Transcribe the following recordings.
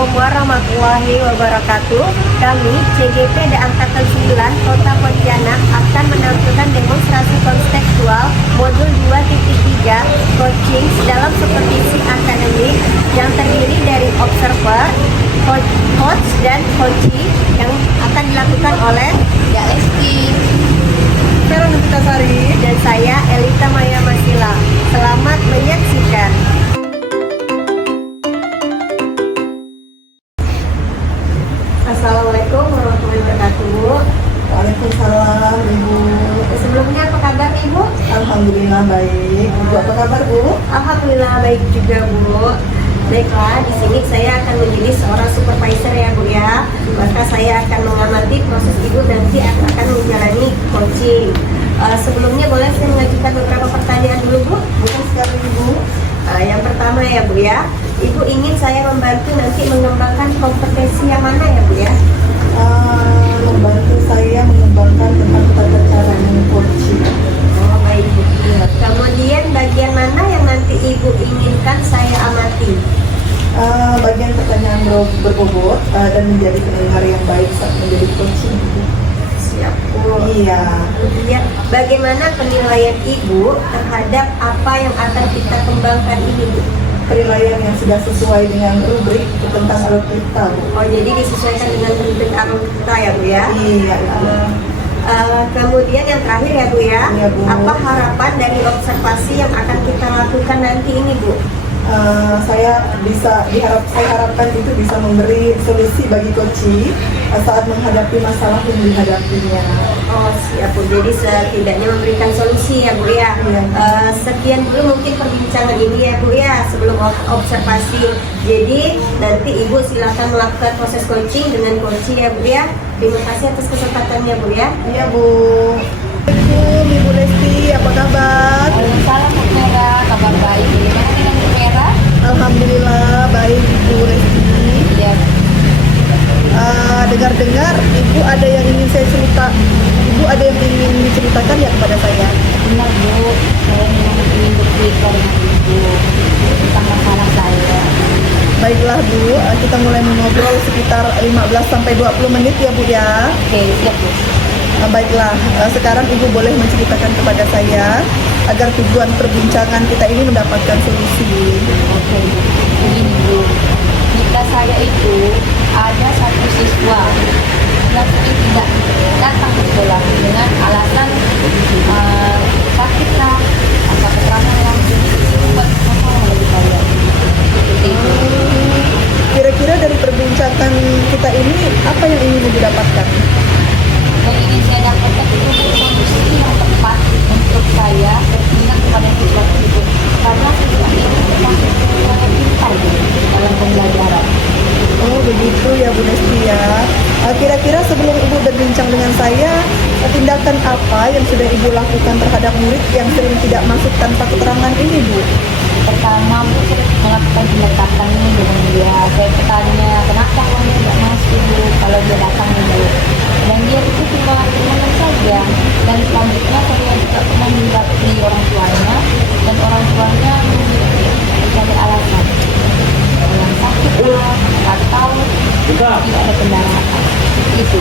Assalamualaikum warahmatullahi wabarakatuh. Kami CGP Angkatan 9 Kota Pontianak akan menampilkan demonstrasi kontekstual modul 2.3 coaching dalam supervisi akademik yang terdiri dari observer, coach dan coachee yang akan dilakukan oleh Esti Vera Nupitasari dan saya Elita Maya Masila. Selamat menyaksikan. Assalamualaikum warahmatullahi wabarakatuh. Waalaikumsalam Ibu. Sebelumnya apa kabar Ibu? Alhamdulillah baik. Ibu apa kabar Bu? Alhamdulillah baik juga Bu. Baiklah, di sini saya akan menjadi seorang supervisor ya Bu ya. Maka saya akan mengamati proses Ibu nanti akan menjalani coaching. Sebelumnya boleh saya mengajukan beberapa pertanyaan dulu Bu? Bukan sekali Ibu. Yang pertama ya Bu ya, Ibu ingin saya membantu nanti mengembangkan kompetensi yang mana ya Bu ya? Membantu saya mengembangkan tentang tata cara mengcoaching. Oh baik Bu. Kemudian bagian mana yang nanti Ibu inginkan saya amati? Bagian pertanyaan berbobot dan menjadi pendengar yang baik saat menjadi coaching. Siap Bu. Iya. Kemudian bagaimana penilaian Ibu terhadap apa yang akan kita kembangkan ini Bu? Penilaian yang sudah sesuai dengan rubrik tentang alur kita Bu. Oh jadi disesuaikan dengan rubrik alur kita ya Bu ya? Iya Ibu. Kemudian yang terakhir ya Bu ya, Iya, Bu. apa harapan dari observasi yang akan kita lakukan nanti ini Bu? Saya harapkan itu bisa memberi solusi bagi coaching saat menghadapi masalah yang dihadapinya. Oh siap Bu, jadi setidaknya memberikan solusi ya Bu ya. Iya. Sekian dulu mungkin perbincangan ini ya Bu ya sebelum observasi. Jadi nanti Ibu silakan melakukan proses coaching dengan coaching ya Bu ya. Terima kasih atas kesempatannya Bu ya. Iya Bu. Assalamualaikum Ibu Lesti, apa kabar? Waalaikumsalam Bu Vera, kabar baik. Bagaimana dengan Bu Vera? Alhamdulillah baik Ibu Lesti. Iya. Dengar-dengar Ibu ada yang ingin saya cerita. Ibu ada yang ingin diceritakan ya kepada saya? Benar Bu, saya memang ingin bercerita dengan Ibu tentang masalah saya. Baiklah Bu, kita mulai mengobrol sekitar 15-20 menit ya Bu ya. Oke, siap Bu. Baiklah, sekarang Ibu boleh menceritakan kepada saya agar tujuan perbincangan kita ini mendapatkan solusi. Oke Bu, begini Bu, jika saya itu ada satu siswa yang tidak datang ke sekolah dengan alasan sakit lah atau keterangan yang membuat masalah bagi saya. Seperti itu. Kira-kira dari perbincangan kita ini apa yang ingin Ibu dapatkan? Yang ingin saya dapatkan itu solusi yang tepat untuk saya bertindak kepada siswa tersebut karena siswa ini termasuk siswa yang pintar dalam pembelajaran. Oh begitu ya Bu Lesti ya. Kira-kira sebelum Ibu berbincang dengan saya, tindakan apa yang sudah Ibu lakukan terhadap murid yang sering tidak masuk tanpa keterangan ini Bu? Pertama, saya melakukan pendekatan ini dengan dia. Saya bertanya kenapa kamu tidak masuk kalau dia datang dulu. Dan dia itu cuma saja. Dan selanjutnya saya juga pernah mendapati orang tuanya dan orang tuanya mencari alasan yang sakit lah atau tidak ada kendaraan. Itu.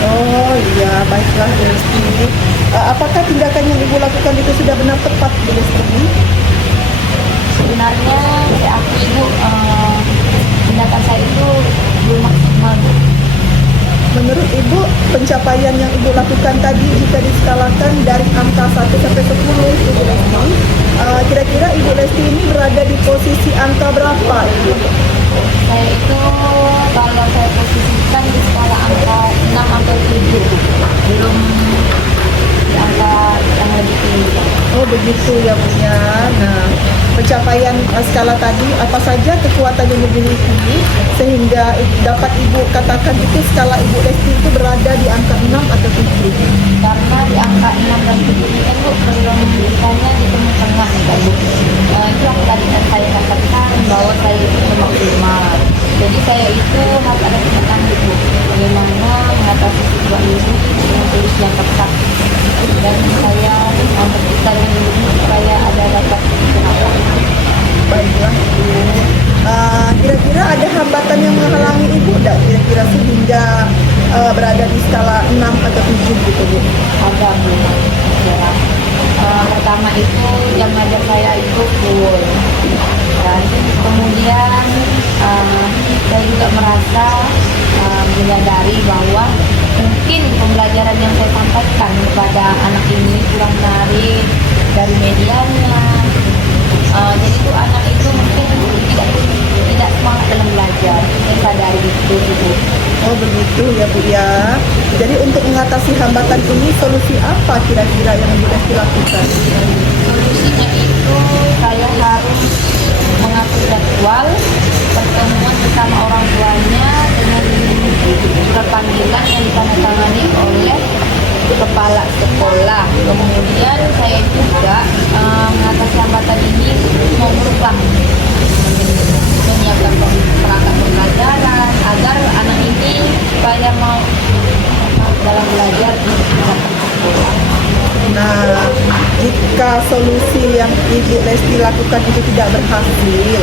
Oh iya, baiklah Bu Lesti. Apakah tindakan yang Ibu lakukan itu sudah benar tepat Bu Lesti? Sebenarnya saya akui Bu, tindakan saya itu belum maksimal Bu. Menurut Ibu, pencapaian yang Ibu lakukan tadi jika diskalakan dari angka 1 sampai 10 Ibu Lesti, kira-kira Ibu Lesti ini berada di posisi angka berapa Ibu? Saya itu kalau saya posisikan di skala angka 6 atau 7, belum di angka yang lebih tinggi. Oh begitu ya Bu ya. Nah, pencapaian skala tadi apa saja kekuatan yang dimiliki sehingga dapat Ibu katakan itu skala Ibu Lesti itu berada di angka 6 atau 7? Karena di angka 6 dan 7 ini kan Bu, belum misalnya di tengah-tengah nih kan Bu. Itu yang tadi saya katakan bahwa saya itu maksimal. Jadi saya itu harus ada tindakan Bu, bagaimana mengatasi situasi ini dengan solusi yang tepat. Dan saya bercerita dengan Ibu supaya ada dapat kenapa. Baiklah Bu. Kira-kira ada hambatan yang jam ngajar saya itu full. Dan kemudian saya juga merasa menyadari bahwa mungkin pembelajaran yang saya sampaikan kepada anak ini kurang menarik dari medianya. Jadi itu anak itu mungkin tidak semangat dalam belajar. Saya sadari itu Ibu. Oh begitu ya Bu ya. Jadi untuk mengatasi hambatan ini solusi apa kira-kira yang boleh dilakukan? Solusinya itu saya harus mengatur jadwal pertemuan bersama orang tuanya dengan surat panggilan yang ditandatangani oleh kepala sekolah. Kemudian saya juga mengatasi hambatan ini mau berubah menyiapkan perangkat pembelajaran agar anak ini supaya mau dalam belajar di sekolah. Nah, jika solusi yang Ibu Lesti lakukan itu tidak berhasil,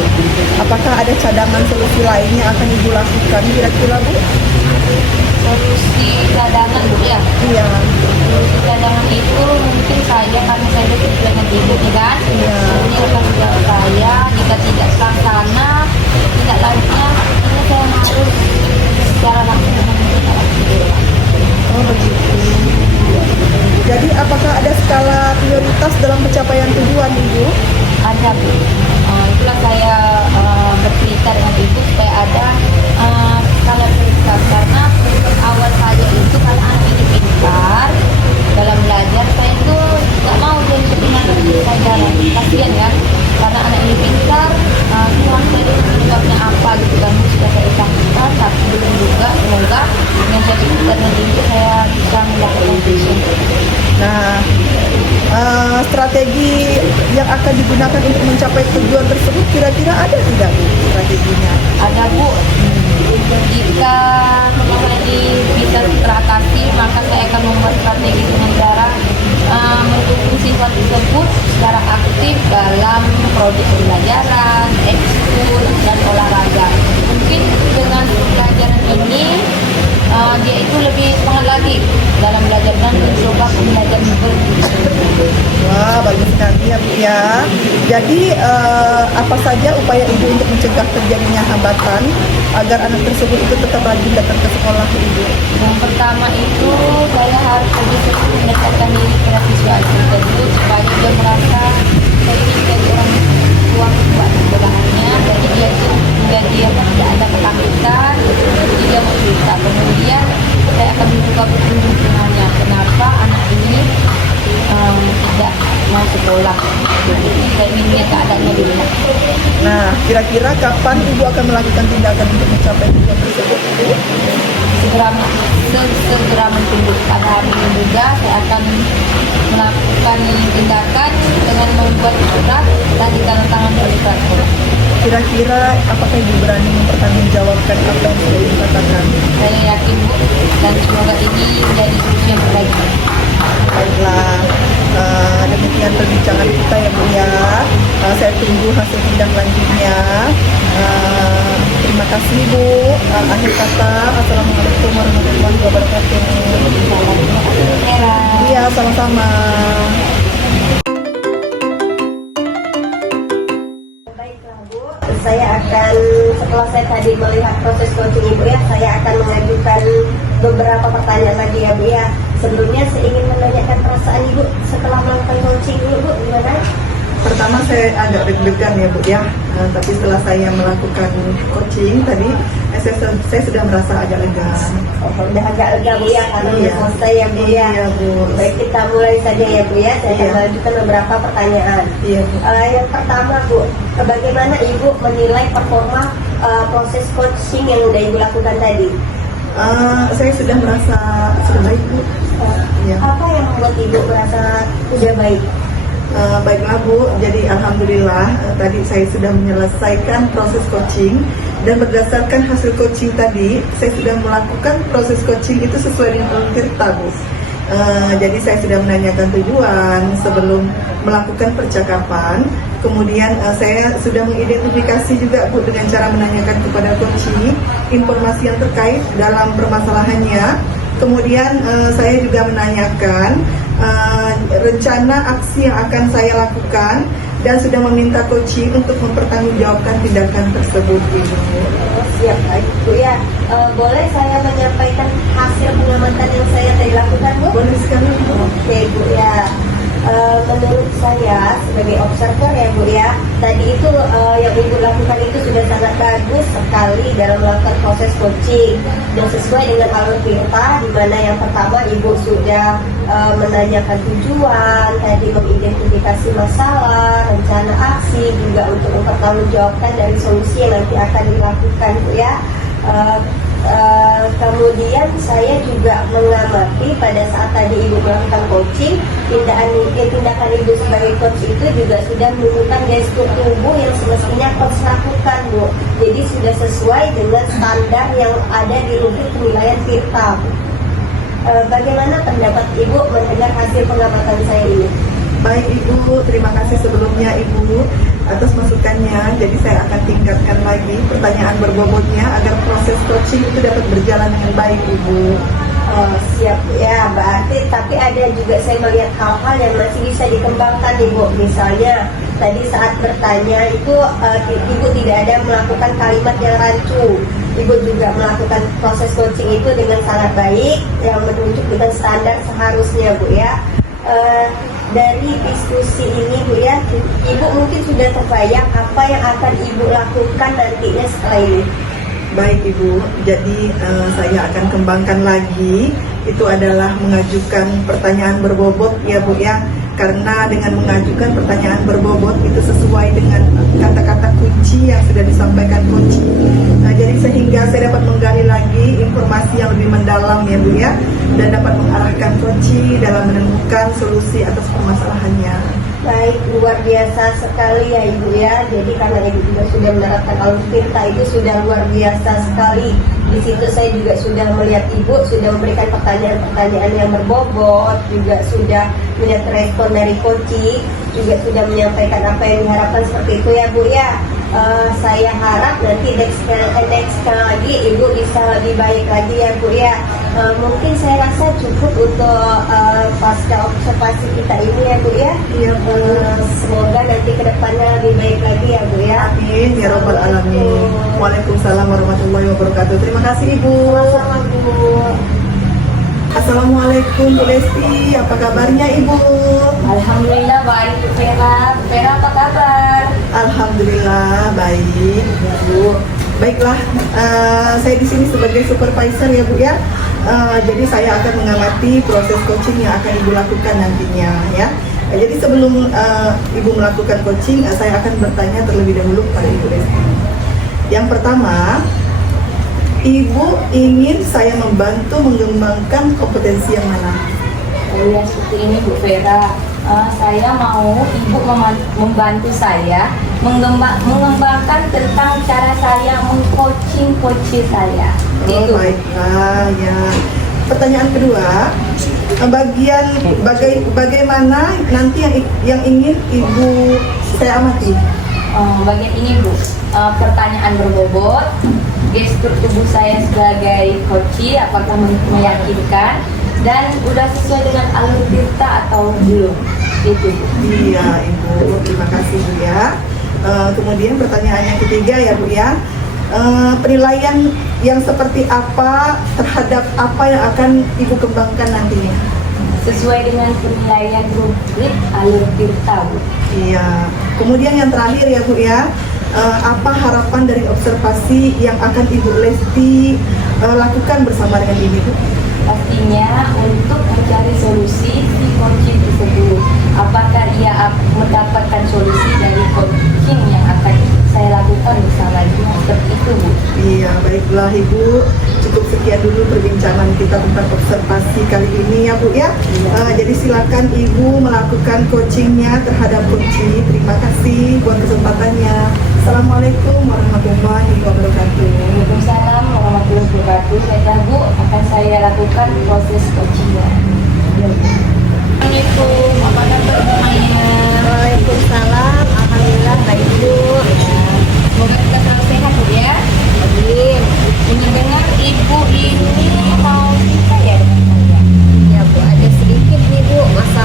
apakah ada cadangan solusi lain yang akan Ibu lakukan kira-kira Bu? Solusi cadangan Bu ya. Iya. Solusi cadangan itu mungkin saya karena saya dekat dengan ibu kan. Iya. Kemudian akan jawab saya jika tidak terlaksana, tidak lanjutnya ini saya harus secara langsung menghentikan. Oh begitu. Jadi apakah ada skala prioritas dalam pencapaian tujuan Ibu? Ada Bu. Itulah saya bercerita dengan ibu supaya ada skala prioritas karena prioritas awal saya itu kalau anak ini pintar dalam belajar, saya itu nggak mau dia ketinggalan pelajaran. Kasihan ya, karena anak ini pintar, kurang saya sebabnya apa gitu kan sudah saya ucapkan, tapi belum juga. Semoga dengan saya pintar dan ibu saya bisa melakukan itu. Nah, strategi yang akan digunakan untuk mencapai tujuan tersebut kira-kira ada tidak Bu strateginya? Ada Bu. Jika permasalahan ini bisa teratasi, maka saya akan membuat strategi dengan cara mendukung siswa tersebut secara aktif dalam prodi pembelajaran, ekskul, dan olahraga. Mungkin dengan pembelajaran ini dia itu lebih semangat lagi dalam belajar dan mencoba pembelajaran berguna. Wah, bagus sekali ya Bu ya. Jadi apa saja upaya Ibu untuk mencegah terjadinya hambatan agar anak tersebut itu tetap rajin datang ke sekolah Ibu? Yang pertama itu saya harus lebih sering mendekatkan diri kepada siswa tersebut supaya dia merasa saya ini menjadi orang tua buat sekolahannya. Jadi dia itu menjadi tidak ada ketakutan, jadi dia mau cerita. Kemudian saya akan membuka pertimbangannya kenapa anak ini tidak mau sekolah. Jadi saya ingin lihat keadaannya dulu. Nah, kira-kira kapan Ibu akan melakukan tindakan untuk mencapai tujuan tersebut Ibu? Segera mungkin pada hari ini juga saya akan melakukan tindakan dengan membuat surat dan ditandatangani oleh kepala sekolah. Kira-kira apakah Ibu berani mempertanggungjawabkan apa yang sudah Ibu katakan? Saya yakin Bu, dan semoga ini menjadi solusi yang terbaik. Baiklah, demikian perbincangan kita ya Bu ya. Saya tunggu hasil tindak lanjutnya. Terima kasih Bu. Akhir kata, Assalamualaikum warahmatullahi wabarakatuh. Iya, sama-sama. Baiklah Bu, saya akan setelah saya tadi melihat proses coaching Ibu ya, saya akan mengajukan beberapa pertanyaan lagi ya Bu ya. Sebelumnya saya ingin menanyakan perasaan Ibu setelah melakukan coaching dulu Bu, gimana? Pertama saya agak deg-degan ya Bu ya, tapi setelah saya melakukan coaching tadi, saya sudah merasa agak lega. Oh, udah agak lega Bu ya, karena Iya. udah selesai ya Bu ya. Iya Bu. Baik, kita mulai saja ya Bu ya. Saya akan Iya. melanjutkan beberapa pertanyaan. Iya Bu. Yang pertama Bu, bagaimana Ibu menilai performa proses coaching yang udah Ibu lakukan tadi? Saya sudah merasa sudah baik Bu. Iya. Apa yang membuat Ibu merasa sudah baik? Baiklah Bu, jadi Alhamdulillah tadi saya sudah menyelesaikan proses coaching dan berdasarkan hasil coaching tadi saya sudah melakukan proses coaching itu sesuai dengan alur cerita Bu. Jadi saya sudah menanyakan tujuan sebelum melakukan percakapan. Kemudian saya sudah mengidentifikasi juga Bu dengan cara menanyakan kepada coaching informasi yang terkait dalam permasalahannya. Kemudian saya juga menanyakan rencana aksi yang akan saya lakukan dan sudah meminta coaching untuk mempertanggungjawabkan tindakan tersebut, Ibu. Oh, siap, baik Bu ya. Boleh saya menyampaikan hasil pengamatan yang saya tadi lakukan, Bu? Boleh sekali, Bu. Oke Bu ya. Menurut saya sebagai observer ya Bu ya, tadi itu yang Ibu lakukan itu sudah sangat bagus sekali dalam melakukan proses coaching dan sesuai dengan alur perintah, di mana yang pertama Ibu sudah menanyakan tujuan, tadi mengidentifikasi masalah, rencana aksi, juga untuk mempertanggungjawabkan dari solusi yang nanti akan dilakukan Bu ya. Kemudian saya juga mengamati pada saat tadi Ibu melakukan coaching, tindakan Ibu sebagai coach itu juga sudah menunjukkan gestur tubuh yang semestinya coach lakukan, Bu. Jadi sudah sesuai dengan standar yang ada di rubrik penilaian Tirta, Bu. Bagaimana pendapat Ibu mendengar hasil pengamatan saya ini? Baik Ibu, terima kasih sebelumnya Ibu atas masukannya. Jadi saya akan tingkatkan lagi pertanyaan berbobotnya agar proses coaching itu dapat berjalan dengan baik, Ibu. Oh, siap ya, berarti tapi ada juga saya melihat hal-hal yang masih bisa dikembangkan, Ibu. Misalnya tadi saat bertanya itu Ibu tidak ada melakukan kalimat yang rancu. Ibu juga melakukan proses coaching itu dengan sangat baik, yang menunjuk dengan standar seharusnya, Bu ya. Dari diskusi ini Bu ya, Ibu mungkin sudah terbayang apa yang akan Ibu lakukan nantinya setelah ini. Baik Ibu, jadi saya akan kembangkan lagi. Itu adalah mengajukan pertanyaan berbobot ya Bu ya. Karena dengan mengajukan pertanyaan berbobot itu sesuai dengan kata-kata kunci yang sudah disampaikan kunci. Jadi sehingga saya dapat menggali lagi informasi yang lebih mendalam ya Bu ya, dan dapat mengarahkan kunci dalam menemukan solusi atas permasalahannya. Baik, luar biasa sekali ya Ibu ya. Jadi karena Ibu juga sudah menerapkan alur Tirta itu sudah luar biasa sekali. Di situ saya juga sudah melihat Ibu sudah memberikan pertanyaan-pertanyaan yang berbobot, juga sudah melihat respon dari coaching, juga sudah menyampaikan apa yang diharapkan seperti itu ya Bu ya. Saya harap nanti next kali lagi Ibu bisa lebih baik lagi ya Bu ya. Mungkin saya rasa cukup untuk pasca observasi kita ini ya Bu ya. Iya Bu. Semoga nanti kedepannya lebih baik lagi ya Bu ya. Amin ya robbal alamin. Waalaikumsalam warahmatullahi wabarakatuh. Terima kasih Ibu. Sama-sama Bu. Assalamualaikum Bu Lesti, apa kabarnya Ibu? Alhamdulillah baik Bu Vera. Bu Vera apa kabar? Alhamdulillah baik Bu. Baiklah, saya di sini sebagai supervisor ya Bu ya. Jadi saya akan mengamati proses coaching yang akan Ibu lakukan nantinya ya. Jadi sebelum Ibu melakukan coaching, saya akan bertanya terlebih dahulu kepada Ibu Lesti. Yang pertama, Ibu ingin saya membantu mengembangkan kompetensi yang mana? Oh ya, seperti ini Bu Vera. Saya mau Ibu membantu saya mengembangkan tentang cara saya mengcoaching saya. Oh baiklah ya. Pertanyaan kedua, bagaimana nanti yang ingin Ibu saya amati? Bagian ini Bu, pertanyaan berbobot, gestur tubuh saya sebagai coach apakah meyakinkan dan udah sesuai dengan alur Tirta atau belum, itu Bu. Iya Ibu, terima kasih Bu ya. Kemudian pertanyaan yang ketiga ya Bu ya, penilaian yang seperti apa terhadap apa yang akan Ibu kembangkan nantinya? Sesuai dengan penilaian rubrik alur Tirta Bu. Iya. Kemudian yang terakhir ya Bu ya, apa harapan dari observasi yang akan Ibu Lesti lakukan bersama dengan ini Bu? Pastinya untuk mencari solusi si coaching tersebut. Apakah ia mendapatkan solusi dari coaching yang akan saya lakukan bersama dia, seperti itu Bu. Iya, baiklah Ibu. Cukup sekian dulu perbincangan kita tentang observasi kali ini ya Bu ya. Jadi silakan Ibu melakukan coachingnya terhadap kunci. Terima kasih buat kesempatannya. Assalamualaikum warahmatullahi wabarakatuh. Waalaikumsalam warahmatullahi wabarakatuh. Baiklah Bu, akan saya lakukan proses coachingnya. Assalamualaikum, apa kabar semuanya? Waalaikumsalam. Alhamdulillah baik Bu. Semoga kita selalu sehat Bu ya. Amin. Mendengar Ibu ini mau nikah ya dengan saya? Ya Bu, ada sedikit nih Bu masalah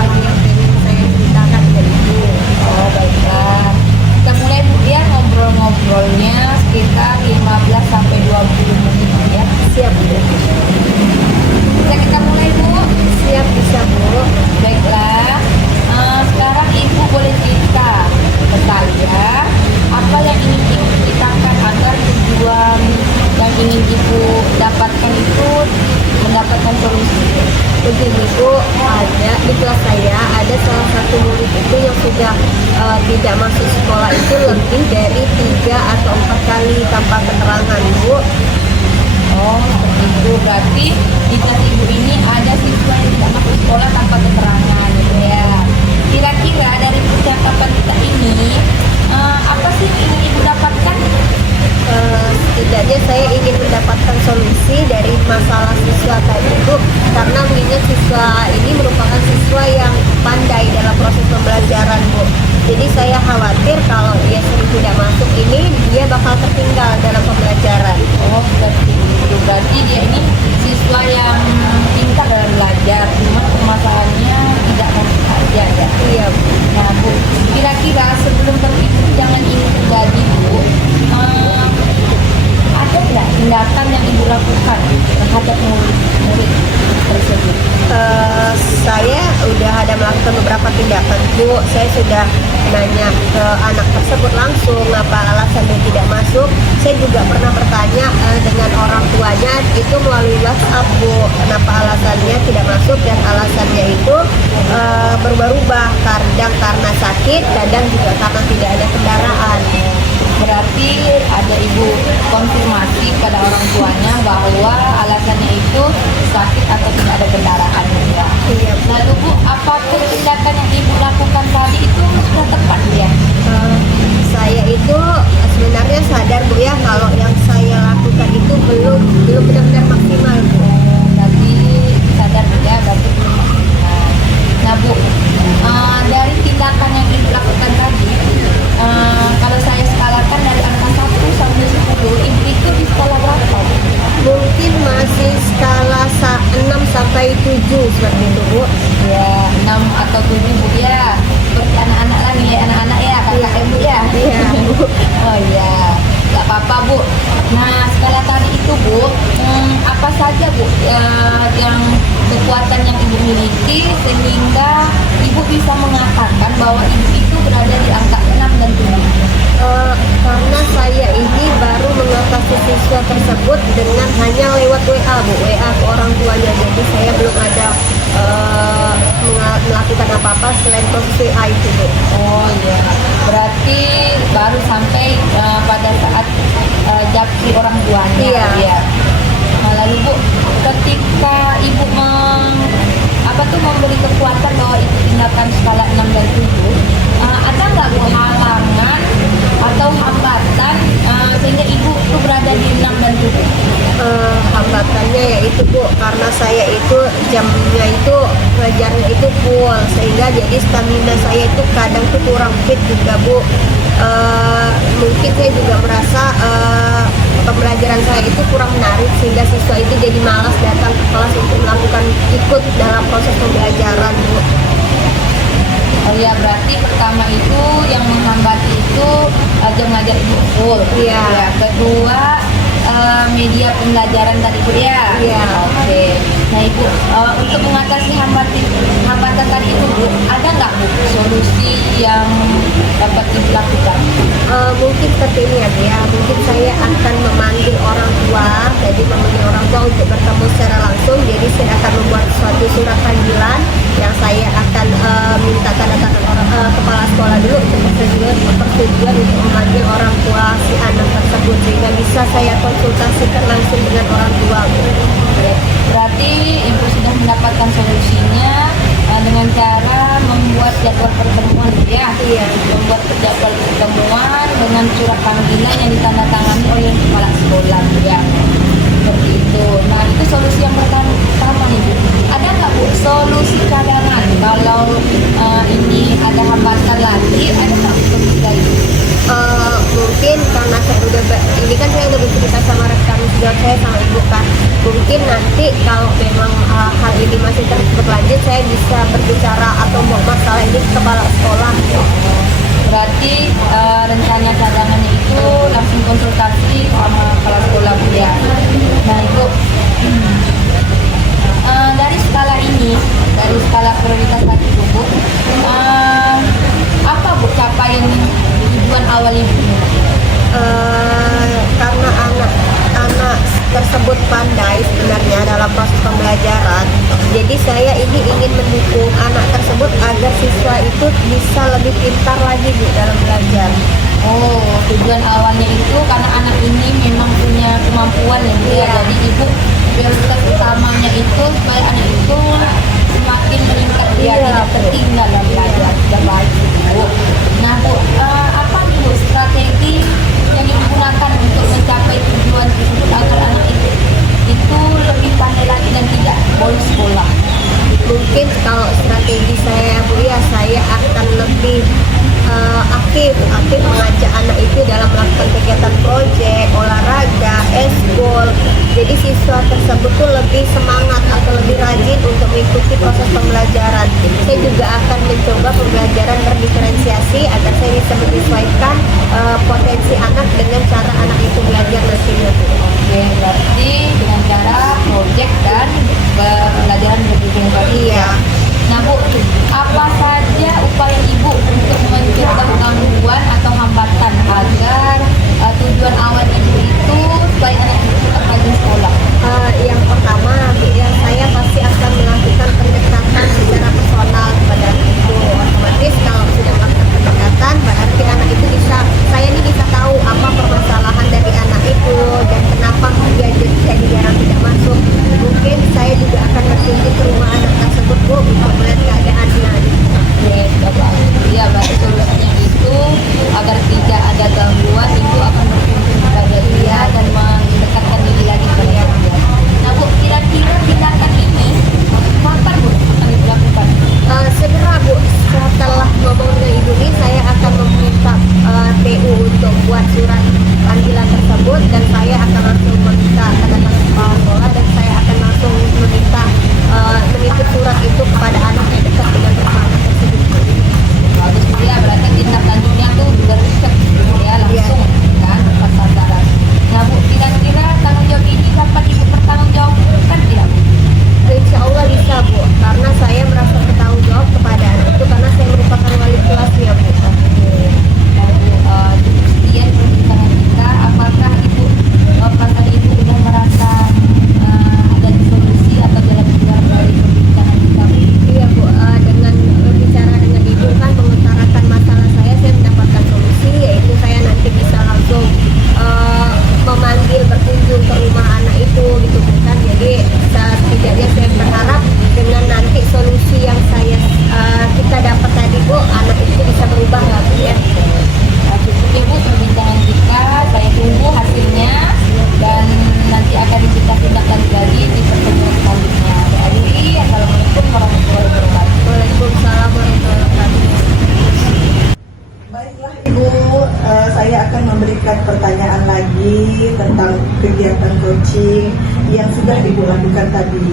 tidak masuk sekolah itu lebih dari 3 atau 4 kali tanpa keterangan, Bu. Oh, seperti itu. Berarti di tas ibu ini ada siswa yang tidak masuk sekolah tanpa keterangan, gitu ya. Kira-kira dari percakapan kita ini, apa sih yang ingin ibu dapatkan? Setidaknya saya ingin mendapatkan solusi dari masalah siswa tadi, Bu, karena mengingat siswa ini merupakan siswa yang pandai dalam proses pembelajaran, Bu. Jadi saya khawatir kalau dia sering tidak masuk ini, dia bakal tertinggal dalam pembelajaran. Oh, seperti itu. Berarti dia ini siswa yang pintar dalam belajar, cuma permasalahannya tidak masuk aja ya. Iya, Bu. Nah, Bu, kira-kira sebelum jangan ini terjadi, Bu, ada nggak tindakan yang ibu lakukan terhadap murid tersebut? Saya udah ada melakukan beberapa tindakan, Bu. Saya sudah nanya ke anak tersebut langsung apa alasan dia tidak masuk. Saya juga pernah bertanya dengan orang tuanya itu melalui WhatsApp, Bu, kenapa alasannya tidak masuk, dan alasannya itu berubah-ubah, kadang karena sakit, kadang juga karena tidak ada kendaraan. Berarti ada ibu konfirmasi pada orang tuanya bahwa alasannya itu sakit atau tidak ada kendaraan. Ya. Iya, Bu. Lalu Bu, apakah tindakan yang ibu lakukan tadi itu sudah tepat ya? Saya itu sebenarnya sadar, Bu, ya, kalau yang saya lakukan itu belum benar-benar maksimal, Bu. Berarti sadar ya, berarti belum maksimal. Nah Bu, dari tindakan yang ibu lakukan tadi, kalau saya skalakan dari angka 1 sampai 10, ibu itu di skala berapa? Mungkin masih skala 6 sampai 7 seperti itu, Bu. Ya, 6 atau 7 Bu ya. Seperti anak-anak lagi ya, anak-anak ya, kakak ibu ya. Iya, Bu. Oh iya, nggak apa-apa Bu. Nah, skala tadi itu Bu, apa saja Bu yang kekuatan yang ibu miliki sehingga ibu bisa mengatakan bahwa ibu itu berada di angka 6 dan 7? Karena saya ini baru mengatasi siswa tersebut dengan hanya lewat WA, Bu, WA ke orang tuanya. Jadi saya belum ada melakukan apa-apa selain proses WA itu, Bu. Oh iya, berarti baru sampai pada saat japri orang tuanya. Iya. Ya. Nah, lalu Bu, ketika ibu memberi kekuatan bahwa itu tindakan skala 6 dan 7, ada nggak Bu halangan atau hambatan sehingga ibu itu berada di 6 dan 7? Hambatannya yaitu, Bu, karena saya itu jamnya itu belajarnya itu full, sehingga jadi stamina saya itu kadang tuh kurang fit juga, Bu. Mungkin saya juga merasa pembelajaran saya itu kurang menarik sehingga siswa itu jadi malas datang ke kelas untuk melakukan ikut dalam proses pembelajaran, Bu. Oh ya, berarti pertama itu yang menghambati itu jam ngajar ibu full. Iya. Ya, kedua media pembelajaran tadi Bu ya. Iya. Oke. Nah Ibu, untuk mengatasi hambatan tadi itu Bu, ada nggak Bu solusi yang dapat dilakukan? Mungkin seperti ini ya, Bu, ya. Mungkin saya akan memanggil orang tua, jadi memanggil orang tua untuk bertemu secara langsung. Jadi saya akan membuat suatu surat panggilan yang saya akan minta tanda tangan kepala sekolah dulu untuk persetujuan untuk memanggil orang tua si anak tersebut sehingga bisa saya konsultasikan langsung dengan orang tua, Bu. Berarti Ibu sudah mendapatkan solusinya dengan cara membuat jadwal pertemuan ya. Iya. Membuat jadwal pertemuan dengan surat panggilan yang ditandatangani oleh kepala sekolah ya. Seperti itu. Nah itu solusi yang pertama nih Bu. Ada nggak Bu solusi cadangan kalau ini ada hambatan lagi, ada nggak solusi lagi? Mungkin karena ini kan saya udah bercerita sama rekan sejauh saya sama ibu kan, mungkin nanti kalau memang hal ini masih terus berlanjut saya bisa berbicara atau membawa masalah ini ke kepala sekolah. Berarti rencana cadangannya itu langsung konsultasi sama kepala sekolah Bu ya. Nah itu dari skala ini, dari skala prioritas tadi Bu, apa Bu capaian tujuan awal Ibu? Karena anak-anak tersebut pandai sebenarnya dalam proses pembelajaran, Jadi saya ini ingin mendukung anak tersebut agar siswa itu bisa lebih pintar lagi Bu dalam belajar. Oh, tujuan awalnya itu karena anak ini memang punya kemampuan ya Bu ya. Iya. Jadi ibu prioritas utamanya itu supaya anak itu semakin meningkat dia Iya, tidak Bu. tertinggal dalam belajar. Sudah baik Bu. Nah Bu, apa Bu strategi yang digunakan untuk mencapai tujuan tersebut agar anak itu lebih pandai lagi dan tidak bolos sekolah? Mungkin kalau strategi saya Bu ya, saya akan lebih aktif mengajak anak itu dalam melakukan kegiatan proyek, olahraga, eskul. Jadi siswa tersebut tuh lebih semangat atau lebih rajin untuk mengikuti proses pembelajaran. Saya juga akan mencoba pembelajaran berdiferensiasi agar saya bisa menyesuaikan potensi anak dengan cara anak itu belajar nantinya Bu. Oke, berarti dengan cara proyek dan pembelajaran berdiferensiasi. Iya. Nah Bu, apa saja upaya Ibu untuk mencegah gangguan atau hambatan agar tujuan awal Ibu itu supaya anak itu tetap rajin sekolah? Yang pertama, Bu, ya, saya pasti akan melakukan pendekatan secara personal kepada anak itu. Otomatis kalau sudah melakukan pendekatan, berarti anak itu saya ini bisa tahu apa permasalahan dari anak itu dan kenapa dia jadi jarang tidak masuk. Mungkin saya juga akan berkunjung ke rumah anak tersebut Bu untuk melihat keadaannya. Oke, sudah baik. Iya, berarti solusinya itu agar tidak ada gangguan, Ibu akan berkunjung kepada dia dan mendekatkan diri lagi kepada dia. Nah Bu, kira-kira tindakan ini kapan Bu akan dilakukan? Segera Bu, setelah ngomong dengan ibu ini saya akan meminta TU untuk buat surat panggilan tersebut dan saya akan langsung meminta tanda tangan kepala sekolah dan saya akan langsung meminta menitip surat itu kepada anak yang dekat dengan rumah anak tersebut. Bagus Bu ya, berarti tindak lanjutnya tuh gercep Bu ya, langsung kan tepat sasaran. Nah Bu, kira-kira tanggung jawab ini dapat Ibu pertanggungjawabkan tidak Bu? Insya Allah bisa Bu, karena saya merasa bertanggung jawab kepada anak itu karena saya merupakan wali kelasnya Bu. Lalu kemudian perbincangan kita, apakah Ibu perasaan Ibu sudah merasa ada solusi atau jalan keluar dari perbincangan kita Bu? Iya Bu, dengan berbicara dengan ibu kan mengutarakan masalah saya mendapatkan solusi, yaitu saya nanti bisa langsung memanggil berkunjung ke rumah anak itu gitu kan. Jadi setidaknya saya berharap dengan nanti solusi yang kita dapat tadi Bu, anak itu bisa berubah lah Bu ya. Cukup Ibu perbincangan kita, saya tunggu hasilnya dan nanti akan kita tindak lanjut lagi di pertemuan selanjutnya. Jadi, assalamualaikum warahmatullahi wabarakatuh. Waalaikumsalam warahmatullahi wabarakatuh. Baiklah Ibu, saya akan memberikan pertanyaan lagi tentang kegiatan coaching yang sudah Ibu lakukan tadi.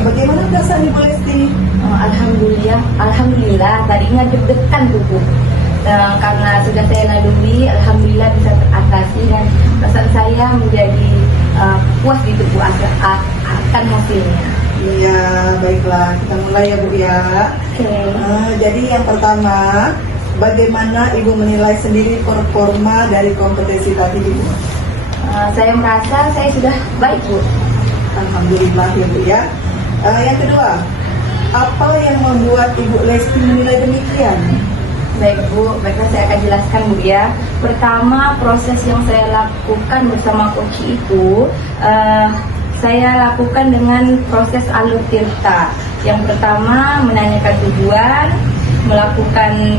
Bagaimana perasaan Ibu Lesti? Alhamdulillah, tadinya deg-degan Bu. Karena sudah saya lalui, alhamdulillah bisa teratasi dan perasaan saya menjadi puas gitu Bu akan hasilnya. Iya, baiklah. Kita mulai ya Bu ya. Oke. Jadi yang pertama, bagaimana Ibu menilai sendiri performa dari kompetisi tadi Ibu? Saya merasa saya sudah baik Bu. Alhamdulillah ya Bu ya. Yang kedua, apa yang membuat Ibu Lesti menilai demikian? Baik Bu, baiklah saya akan jelaskan Bu ya. Pertama, proses yang saya lakukan bersama coach itu saya lakukan dengan proses alur tirta. Yang pertama, menanyakan tujuan, melakukan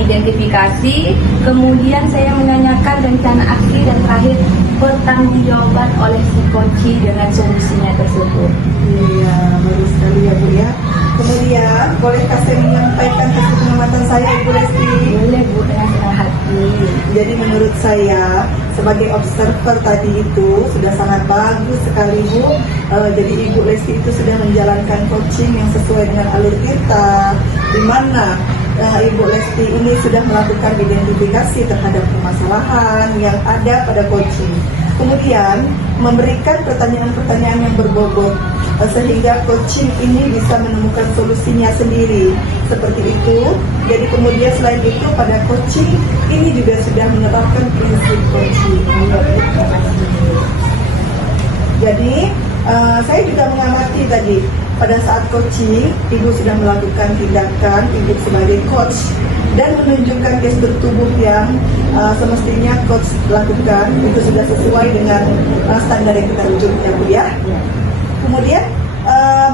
identifikasi, kemudian saya menanyakan rencana aksi dan terakhir pertanggungjawaban oleh si coach dengan solusinya tersebut. Iya, bagus sekali ya Bu ya. Kemudian, bolehkah saya menyampaikan hasil pengamatan saya Ibu Lesti? Boleh Bu, dengan senang hati. Jadi menurut saya sebagai observer tadi itu sudah sangat bagus sekali Bu. Jadi Ibu Lesti itu sudah menjalankan coaching yang sesuai dengan alur kita, di mana Ibu Lesti ini sudah melakukan identifikasi terhadap permasalahan yang ada pada coaching. Kemudian memberikan pertanyaan-pertanyaan yang berbobot sehingga coaching ini bisa menemukan solusinya sendiri. Seperti itu. Jadi kemudian selain itu pada coaching ini juga sudah menerapkan prinsip coaching. Jadi saya juga mengamati tadi pada saat coaching, Ibu sudah melakukan tindakan Ibu sebagai coach dan menunjukkan gestur tubuh yang semestinya coach lakukan, itu sudah sesuai dengan standar yang kita rujuk ya Bu ya. Kemudian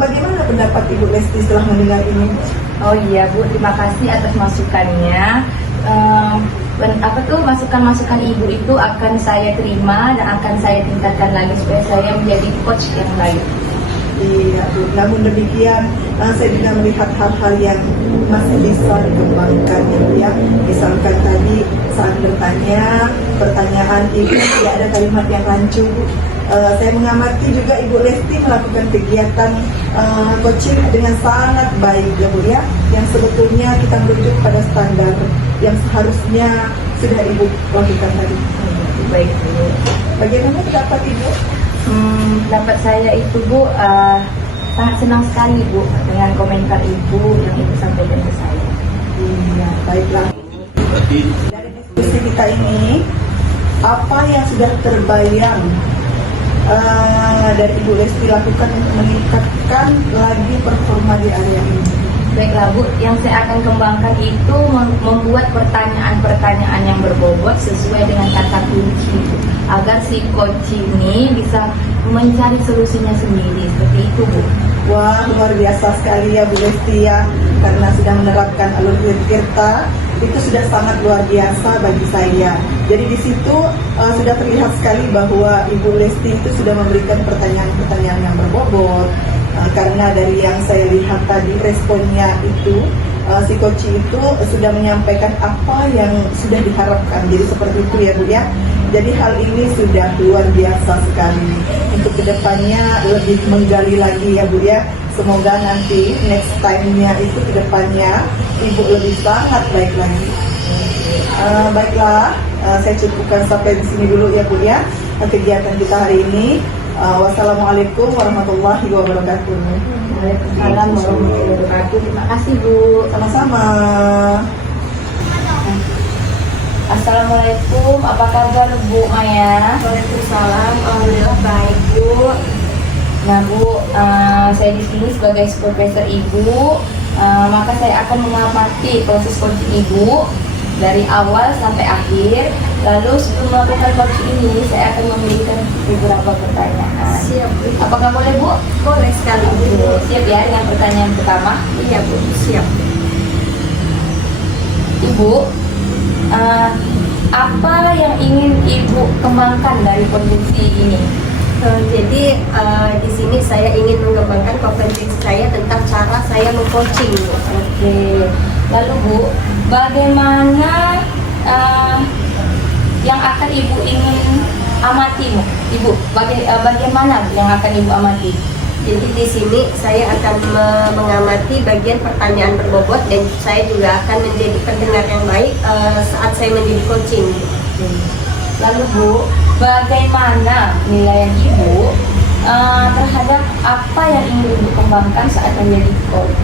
bagaimana pendapat Ibu Lesti setelah mendengar ini? Oh iya Bu, terima kasih atas masukannya. Masukan-masukan Ibu itu akan saya terima dan akan saya tingkatkan lagi supaya saya menjadi coach yang baik. Iya Bu, namun demikian saya juga melihat hal-hal yang masih bisa dikembangkan ya. Misalkan tadi saat bertanya, pertanyaan Ibu tidak ada kalimat yang rancu. Saya mengamati juga Ibu Lesti melakukan kegiatan coaching dengan sangat baik ya Bu ya, yang sebetulnya kita merujuk pada standar yang seharusnya sudah Ibu lakukan tadi. Baik Bu. Bagaimana pendapat Ibu? Pendapat saya itu Bu, sangat senang sekali Bu dengan komentar Ibu yang Ibu sampaikan ke saya. Iya, baiklah. Dari diskusi kita ini, apa yang sudah terbayang dari Ibu Lesti lakukan untuk meningkatkan lagi performa di area ini? Baiklah Bu, yang saya akan kembangkan itu membuat pertanyaan-pertanyaan yang berbobot sesuai dengan kata kunci Bu, agar si coach ini bisa mencari solusinya sendiri, seperti itu Bu. Wah, luar biasa sekali ya Bu Lesti ya, karena sudah menerapkan alur Tirta, itu sudah sangat luar biasa bagi saya. Jadi di situ sudah terlihat sekali bahwa Ibu Lesti itu sudah memberikan pertanyaan-pertanyaan yang berbobot. Karena dari yang saya lihat tadi responnya itu si coach itu sudah menyampaikan apa yang sudah diharapkan. Jadi seperti itu ya Bu ya. Jadi hal ini sudah luar biasa sekali. Untuk kedepannya lebih menggali lagi ya Bu ya. Semoga nanti next time-nya itu kedepannya Ibu lebih sangat baik lagi. Baiklah, saya cukupkan sampai di sini dulu ya Bu ya kegiatan kita hari ini. Wassalamualaikum warahmatullahi wabarakatuh. Waalaikumsalam warahmatullahi wabarakatuh. Terima kasih Bu. Sama-sama. Assalamualaikum, apa kabar Bu Maya? Waalaikumsalam, alhamdulillah baik Bu. Nah Bu, saya di sini sebagai supervisor Ibu, maka saya akan mengamati proses coaching Ibu dari awal sampai akhir. Lalu sebelum melakukan coaching ini, saya akan memberikan beberapa pertanyaan. Siap Bu. Apakah boleh Bu? Boleh sekali Bu. Siap ya dengan pertanyaan pertama. Iya Bu, siap. Ibu, apa yang ingin Ibu kembangkan dari kondisi ini? Jadi di sini saya ingin mengembangkan kompetensi saya tentang cara saya mengcoaching. Oke. Lalu Bu, bagaimana yang akan Ibu ingin amati Bu? Ibu, bagaimana yang akan Ibu amati? Jadi di sini saya akan mengamati bagian pertanyaan berbobot dan saya juga akan menjadi pendengar yang baik saat saya menjadi coaching. Lalu Bu, bagaimana penilaian Ibu terhadap apa yang ingin Ibu kembangkan saat menjadi coach?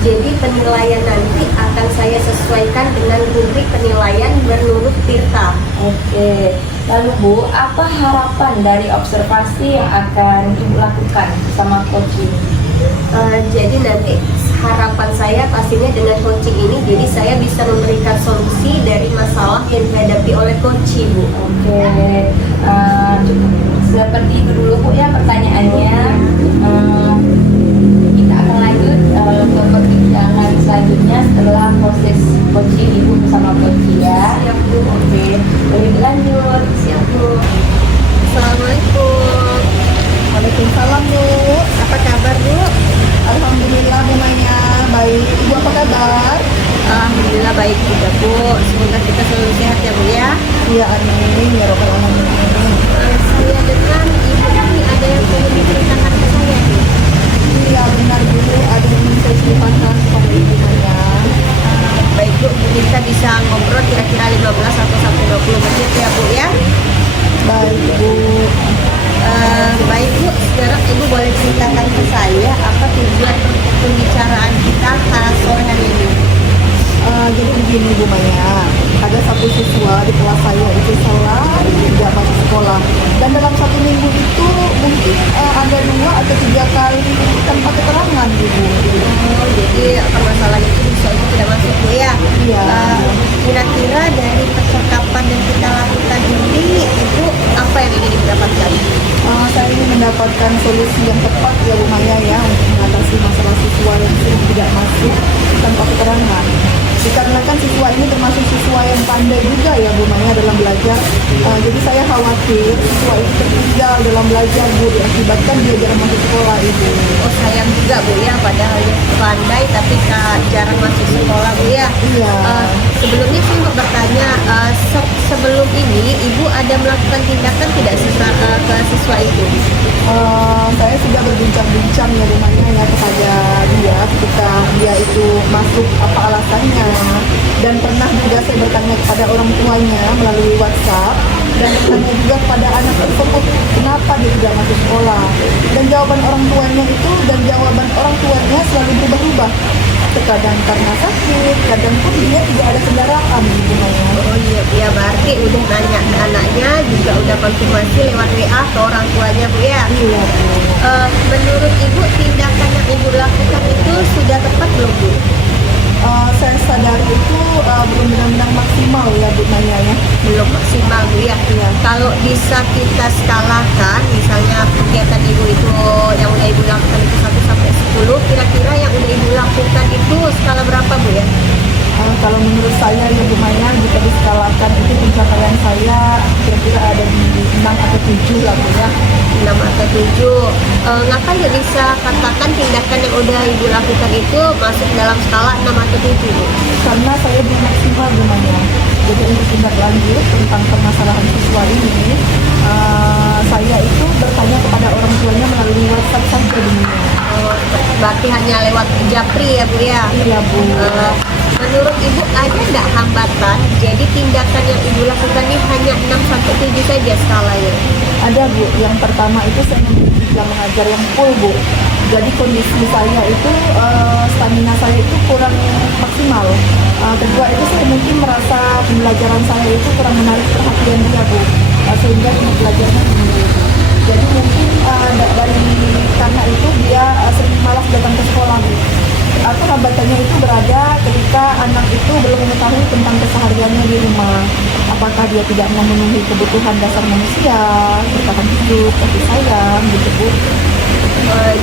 Jadi penilaian nanti akan saya sesuaikan dengan rubrik penilaian menurut Tirta. Oke. Lalu Bu, apa harapan dari observasi yang akan Ibu lakukan bersama coaching? Jadi nanti harapan saya pastinya dengan coaching ini, jadi saya bisa memberikan solusi dari masalah yang dihadapi oleh coaching Bu. Oke. Cukup seperti itu dulu Bu ya pertanyaannya. Kita akan lanjut ke perbincangan selanjutnya setelah proses coaching Ibu bersama coaching ya. Siap Bu. Oke, boleh dilanjut. Siap Bu. Assalamualaikum. Waalaikumsalam Bu. Apa kabar Bu? Alhamdulillah Bu Maya, baik. Ibu apa kabar? Alhamdulillah baik juga Bu. Semoga kita selalu sehat ya Bu ya. Iya amin ya robbal alamin. Saya dengar Ibu ini ada yang ingin diceritakan ke saya Bu. Iya benar Bu, ada yang ingin saya ceritakan kepada Ibu Maya. Baik Bu, kita bisa ngobrol kira-kira 15 atau sampai 20 menit ya Bu ya. Baik Bu. Baik Bu, sekarang Ibu boleh ceritakan ke saya apa tujuan pembicaraan kita sore hari ini? Jadi begini Bu Maya, ada satu siswa di kelas saya itu selalu tidak masuk sekolah. Dan dalam satu minggu itu mungkin ada 2 atau 3 kali tanpa keterangan Ibu. Oh, jadi permasalahan itu bisa itu tidak masuk Bu ya. Iya. Kira-kira dari percakapan yang kita lakukan ini, Ibu apa yang ingin didapatkan? Saya ingin mendapatkan solusi yang tepat ya Bu Maya ya untuk mengatasi masalah siswa yang sering tidak masuk tanpa keterangan. Dikarenakan siswa ini termasuk siswa yang pandai juga ya Bu Maya dalam belajar. Jadi saya khawatir siswa ini tertinggal dalam belajar Bu, diakibatkan dia jarang masuk sekolah Ibu. Oh, sayang juga Bu ya, padahal dia pandai tapi jarang masuk sekolah Bu ya. Iya. Sebelumnya saya mau bertanya, sebelum ini Ibu ada melakukan tindakan tidak ke siswa itu? Saya sudah berbincang-bincang ya Bu Maya ya kepada dia ketika dia itu masuk apa alasannya, dan pernah juga saya bertanya kepada orang tuanya melalui WhatsApp, dan bertanya juga kepada anak tersebut kenapa dia tidak masuk sekolah, dan jawaban orang tuanya selalu berubah-ubah. Terkadang karena sakit, kadang pun dia tidak ada kendaraan Ibu Maya. Oh iya, ya berarti udah nanya ke anaknya, juga udah konfirmasi lewat WA ke orang tuanya Bu ya. Iya Bu. Menurut Ibu tindakan yang Ibu lakukan itu sudah tepat belum Bu? Saya sadari itu belum benar-benar maksimal ya Bu Maya ya. Belum maksimal Bu ya. Iya. Kalau bisa kita skalakan, misalnya kegiatan Ibu itu yang udah Ibu lakukan itu 1 sampai 10, kira-kira yang udah Ibu lakukan itu skala berapa Bu ya? Kalau menurut saya ya Bu Maya, jika diskalakan itu pencapaian saya kira-kira ada di 6 atau 7 lah Bu ya. 6 atau 7. Ngapa ya bisa katakan tindakan yang udah Ibu lakukan itu masuk dalam skala 6 atau 7 Bu? Karena saya belum maksimal Bu Maya. Jadi untuk tindak lanjut tentang permasalahan siswa ini, saya itu bertanya kepada orang tuanya melalui WhatsApp saja Bu Maya. Berarti hanya lewat japri ya Bu ya? Iya Bu. Menurut Ibu ada nggak hambatan? Jadi tindakan yang Ibu lakukan ini hanya 6 sampai 7 saja skalanya? Ada Bu, yang pertama itu saya memiliki jam mengajar yang full Bu. Jadi kondisi saya itu, stamina saya itu kurang maksimal. Kedua itu saya mungkin merasa pembelajaran saya itu kurang menarik perhatian dia Bu, sehingga pembelajarannya menurun. Jadi mungkin dari karena itu dia sering malas datang ke sekolah Bu. Atau hambatannya itu berada ketika anak itu belum mengetahui tentang kesehariannya di rumah. Apakah dia tidak memenuhi kebutuhan dasar manusia, bertahan hidup, kasih sayang, gitu Bu.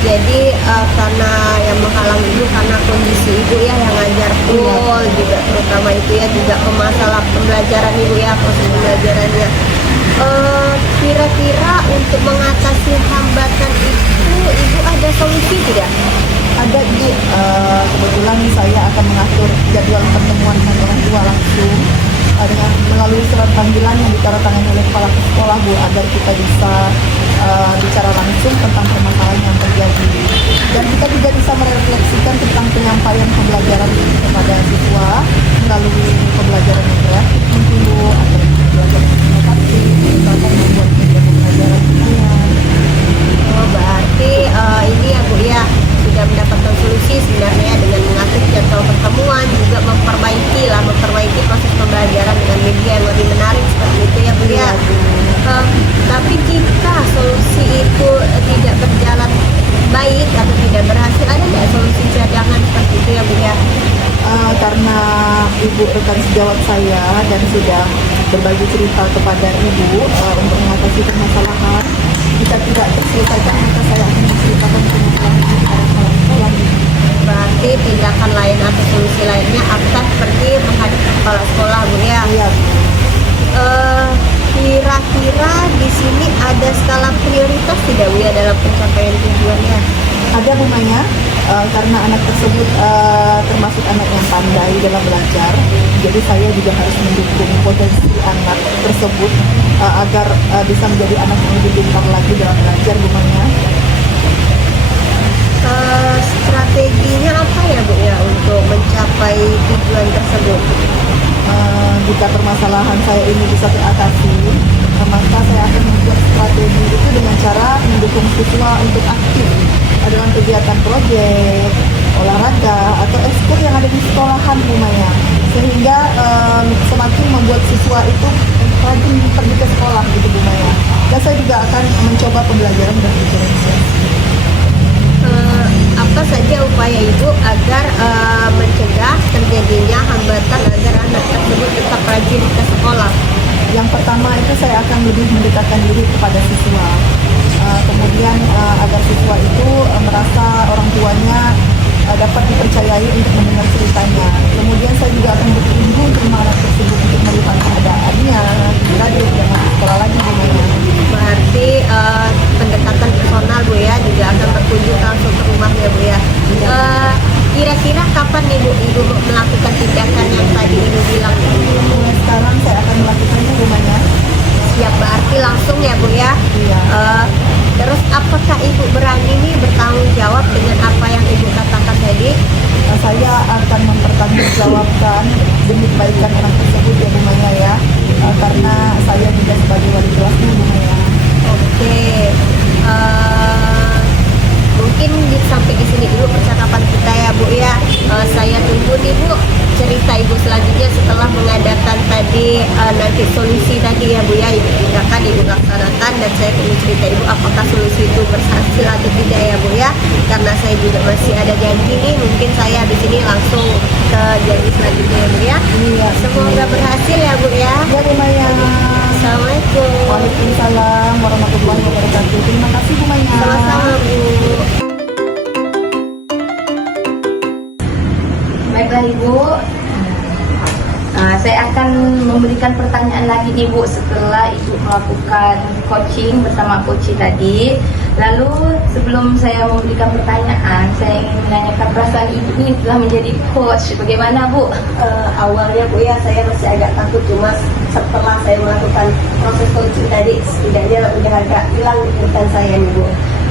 Jadi karena yang menghalang Ibu karena kondisi Ibu ya yang ngajar full juga, terutama itu ya juga masalah pembelajaran Ibu ya, proses pembelajarannya. Kira-kira untuk mengatasi hambatan itu Ibu ada solusi tidak? Ada Ibu, kebetulan saya akan mengatur jadwal pertemuan dengan orang tua langsung dengan melalui surat panggilan yang ditandatangani oleh kepala sekolah Bu, agar kita bisa bicara langsung tentang permasalahan yang terjadi, dan kita juga bisa merefleksikan tentang penyampaian pembelajaran kepada siswa melalui pembelajaran yang kreatif mungkin Bu, atau pembelajaran yang inovatif, misalkan membuat media pembelajaran lumayan. Oh, berarti ini ya Bu ya sudah mendapatkan solusi sebenarnya dengan mengatur jadwal pertemuan, juga memperbaiki proses pembelajaran dengan media yang lebih menarik seperti itu ya Bu ya. Tapi jika solusi itu tidak berjalan baik atau tidak berhasil, ada nggak solusi cadangan seperti itu ya Bu ya? Karena Ibu rekan sejawat saya dan sudah berbagi cerita kepada Ibu untuk mengatasi permasalahan, jika tidak terselesaikan maka saya akan menceritakan permasalahan kepada kepala sekolah. Berarti tindakan lain atau solusi lainnya akan pergi menghadap kepala sekolah Bu ya. Iya. Kira-kira di sini ada skala prioritas tidak Bu ya dalam pencapaian tujuannya? Ada Bu Maya, karena anak tersebut termasuk anak yang pandai dalam belajar, jadi saya juga harus mendukung potensi anak tersebut agar bisa menjadi anak yang lebih pintar lagi dalam belajar Bu Maya. Strateginya apa ya Bu ya untuk mencapai tujuan tersebut? Jika permasalahan saya ini bisa teratasi, maka saya akan membuat strategi itu dengan cara mendukung siswa untuk aktif dalam kegiatan proyek, olahraga, atau ekskul yang ada di sekolahan Bu Maya, sehingga semakin membuat siswa itu rajin pergi ke sekolah gitu Bu Maya. saya juga akan mencoba pembelajaran berdiferensiasi. Apa saja upaya Ibu agar mencegah terjadinya hambatan agar anak tersebut tetap rajin ke sekolah? Yang pertama itu saya akan lebih mendekatkan diri kepada siswa. Kemudian agar siswa itu merasa orang tuanya dapat dipercayai untuk mendengar ceritanya. Kemudian saya juga akan berkunjung ke rumah anak tersebut untuk melihat keadaannya. Jika dia tidak masuk sekolah lagi gimana? Berarti pendekatan personal Bu ya, juga akan berkunjung langsung ke rumahnya Bu ya. Kira-kira kapan nih Bu Ibu melakukan tindakan yang tadi Ibu bilang? Mulai sekarang saya akan melakukannya rumahnya. Siap, berarti langsung ya Bu ya. Iya. Terus apakah Ibu berani nih bertanggung jawab dengan apa yang Ibu katakan tadi? Saya akan mempertanggungjawabkan demi kebaikan anak tersebut ya Bu Maya ya. Karena saya juga sebagai wali kelasnya Bu Maya. Oke. Mungkin sampai di sini dulu percakapan kita ya Bu ya. Saya tunggu nih Bu cerita Ibu selanjutnya setelah mengadakan tadi nanti solusi tadi ya Bu ya, Ibu tindakan Ibu laksanakan, dan saya ingin cerita Ibu apakah solusi itu berhasil atau tidak ya Bu ya. Karena saya juga masih ada janji nih, mungkin saya di sini langsung ke janji selanjutnya ya Bu ya. Iya. Semoga berhasil ya Bu ya. Ya Bu Maya. Assalamualaikum. Waalaikumsalam warahmatullahi wabarakatuh. Terima kasih Bu Maya. Sama-sama Bu. Baiklah Ibu, saya akan memberikan pertanyaan lagi nih Bu setelah Ibu melakukan coaching bersama coach tadi. Lalu sebelum saya memberikan pertanyaan, saya ingin menanyakan perasaan Ibu ini setelah menjadi coach. Bagaimana Bu? Awalnya Bu ya saya masih agak takut, cuma setelah saya melakukan proses coaching tadi setidaknya udah agak hilang ketakutan saya nih Bu.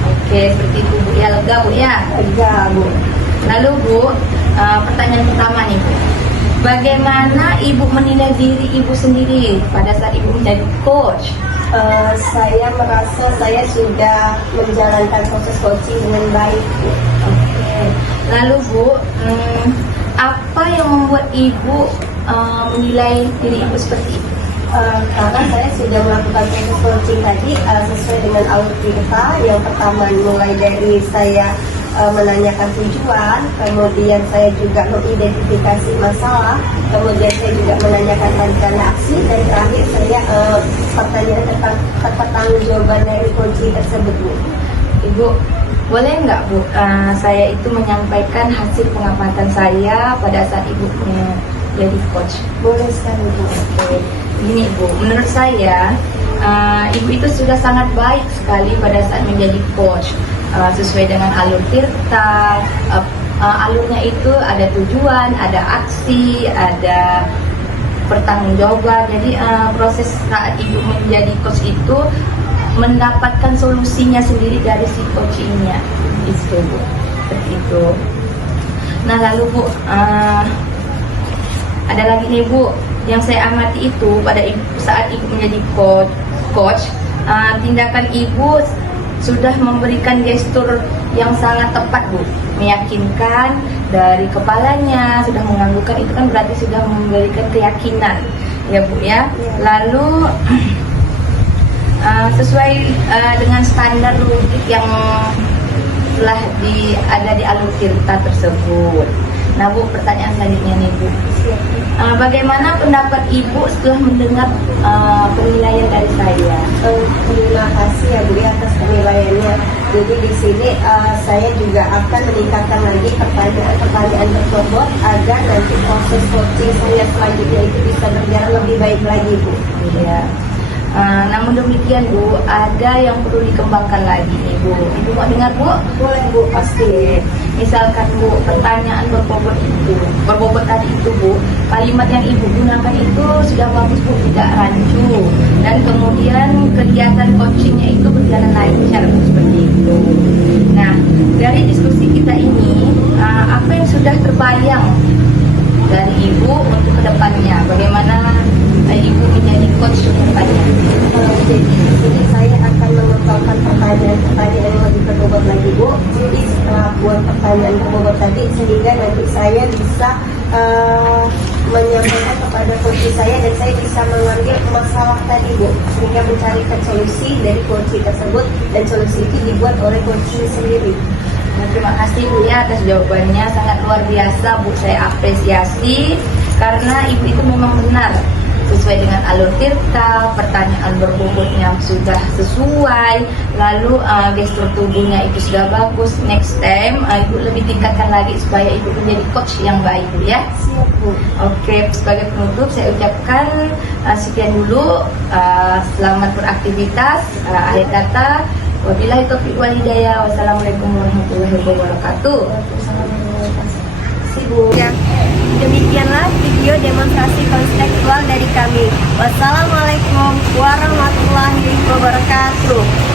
Oke, seperti itu Bu ya, lega Bu ya. Lega Bu. Lalu Bu, pertanyaan pertama nih Bu, bagaimana Ibu menilai diri Ibu sendiri pada saat Ibu menjadi coach? Saya merasa saya sudah menjalankan proses coaching dengan baik Bu. Oke. Lalu Bu, apa yang membuat Ibu menilai diri Ibu seperti itu? Karena saya sudah melakukan proses coaching tadi sesuai dengan alur cerita. Yang pertama mulai dari saya menanyakan tujuan, kemudian saya juga mengidentifikasi masalah, kemudian saya juga menanyakan rencana aksi, dan terakhir saya pertanyaan tentang pertanggungjawaban dari coaching tersebut Bu. Ibu, boleh nggak Bu, saya itu menyampaikan hasil pengamatan saya pada saat Ibu menjadi coach? Boleh sekali Bu. Oke. Gini Bu, menurut saya Ibu itu sudah sangat baik sekali pada saat menjadi coach. Sesuai dengan alur tirta, alurnya itu ada tujuan, ada aksi, ada pertanggungjawaban. Jadi proses saat Ibu menjadi coach itu mendapatkan solusinya sendiri dari si coachingnya itu Bu, seperti itu. Nah lalu Bu, ada lagi nih Bu yang saya amati itu pada saat Ibu menjadi coach, tindakan Ibu sudah memberikan gestur yang sangat tepat Bu, meyakinkan dari kepalanya, sudah menganggukkan, itu kan berarti sudah memberikan keyakinan ya Bu ya. Lalu sesuai dengan standar logik yang telah ada di alur cerita tersebut. Nah Bu, pertanyaan selanjutnya nih Bu, bagaimana pendapat Ibu setelah mendengar penilaian dari saya? Terima kasih ya Bu ya atas penilaiannya. Jadi di sini saya juga akan meningkatkan lagi pertanyaan tersebut agar nanti proses coaching saya selanjutnya itu bisa berjalan lebih baik lagi Bu. Ya. Namun demikian Bu, ada yang perlu dikembangkan lagi nih Bu. Ibu mau dengar Bu? Boleh Bu, Pasti. Misalkan Bu, pertanyaan berbobot tadi itu Bu, kalimat yang Ibu gunakan itu sudah bagus Bu, tidak rancu, dan kemudian kegiatan coachingnya itu berjalan lancar Bu, seperti itu. Nah, dari diskusi kita ini, apa yang sudah terbayang dari Ibu untuk kedepannya? Bagaimana Ibu menjadi coach ke depannya? Jadi di sini saya akan mengembangkan pertanyaan yang lebih berbobot lagi Bu. Jadi setelah buat pertanyaan berbobot tadi, sehingga nanti saya bisa menyampaikan kepada coach saya, dan saya bisa mengambil masalah tadi Bu. Sehingga yang mencarikan solusi dari coaching tersebut, dan solusi itu dibuat oleh coaching sendiri. Nah, terima kasih Bu ya atas jawabannya, sangat luar biasa Bu, saya apresiasi karena Ibu itu memang benar sesuai dengan alur tirta, pertanyaan berbobotnya sudah sesuai, lalu gestur tubuhnya itu sudah bagus. Next time Ibu lebih tingkatkan lagi supaya Ibu menjadi coach yang baik Bu ya. Siap Bu. Oke, sebagai penutup saya ucapkan sekian dulu, selamat beraktivitas. Akhir kata, wabillahi taufiq wal hidayah. Wassalamualaikum warahmatullahi wabarakatuh. Bu. Ya, demikianlah video demonstrasi konstekstual dari kami. Wassalamualaikum warahmatullahi wabarakatuh.